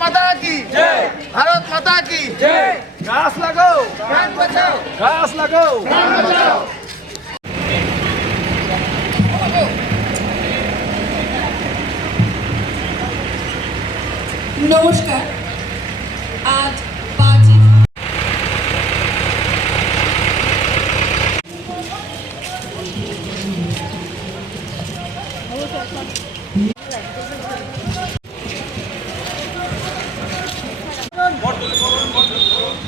মাতা কি ভারত মাতা কি গাছ লাগাও প্রাণ বাঁচাও গাছ লাগাও নমস্কার আজ পাঁচই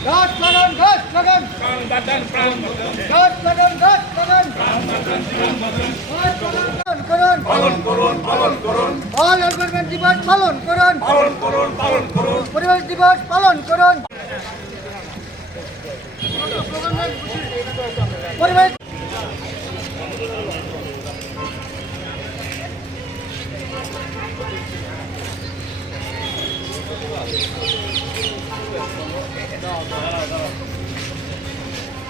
গাছ লাগান গাছ লাগান গাছ লাগান গাছ লাগান গাছ লাগান, করুন পালন করুন পালন করুন অল এনভায়রনমেন্ট দিবস পালন পালন করুন পরিবেশ দিবস পালন করুন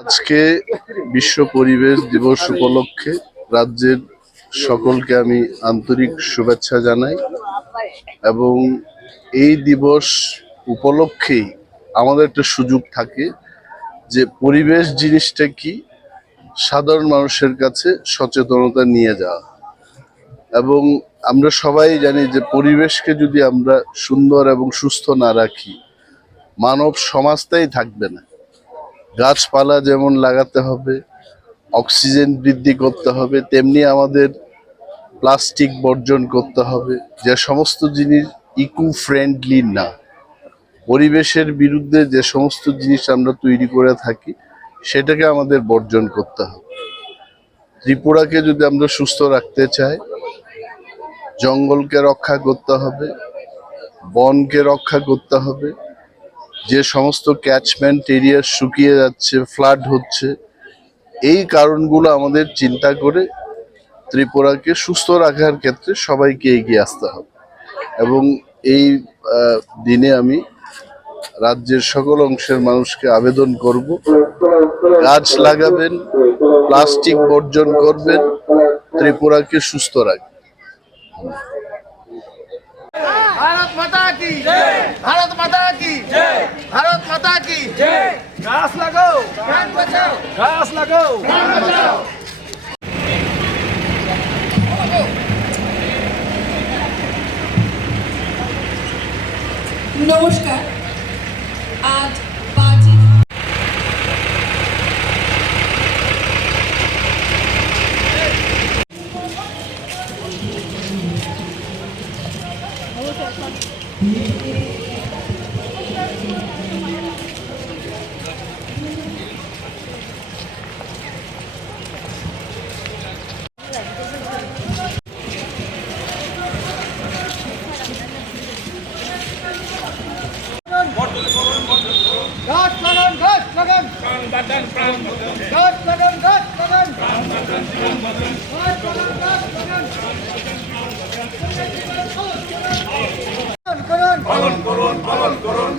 আজকে বিশ্ব পরিবেশ দিবস উপলক্ষে রাজ্যের সকলকে আমি আন্তরিক শুভেচ্ছা জানাই এবং এই দিবস উপলক্ষেই আমাদের একটা সুযোগ থাকে যে পরিবেশ জিনিসটা কি সাধারণ মানুষের কাছে সচেতনতা নিয়ে যাওয়া। এবং আমরা সবাই জানি যে পরিবেশকে যদি আমরা সুন্দর এবং সুস্থ না রাখি, মানব সমাজটাই থাকবে না। গাছপালা যেমন লাগাতে হবে, অক্সিজেন বৃদ্ধি করতে হবে, তেমনি আমাদের প্লাস্টিক বর্জন করতে হবে। যে সমস্ত জিনিস ইকো ফ্রেন্ডলি না। পরিবেশের বিরুদ্ধে যে সমস্ত জিনিস আমরা তৈরি করে থাকি সেটাকে আমাদের বর্জন করতে হবে। ত্রিপুরাকে যদি আমরা সুস্থ রাখতে চাই, জঙ্গলকে রক্ষা করতে হবে, বনকে রক্ষা করতে হবে, যে সমস্ত ক্যাচমেন্ট এরিয়া শুকিয়ে যাচ্ছে ফ্লাড হচ্ছে, এই কারণগুলো আমাদের চিন্তা করে ত্রিপুরাকে সুস্থ রাখার ক্ষেত্রে সবাইকে এগিয়ে আসতে হবে। এবং এই দিনে আমি রাজ্যের সকল অংশের মানুষকে আবেদন করব গাছ লাগাবেন প্লাস্টিক বর্জন করবেন ত্রিপুরাকে সুস্থ রাখবেন। ভারত মাতা কি? ভারত মাতা কি? ভারত মাতা কি? গাছ লাগাও। প্রাণ বাঁচাও। গাছ লাগাও। নমস্কার। আজ পালন করুন পালন করুন।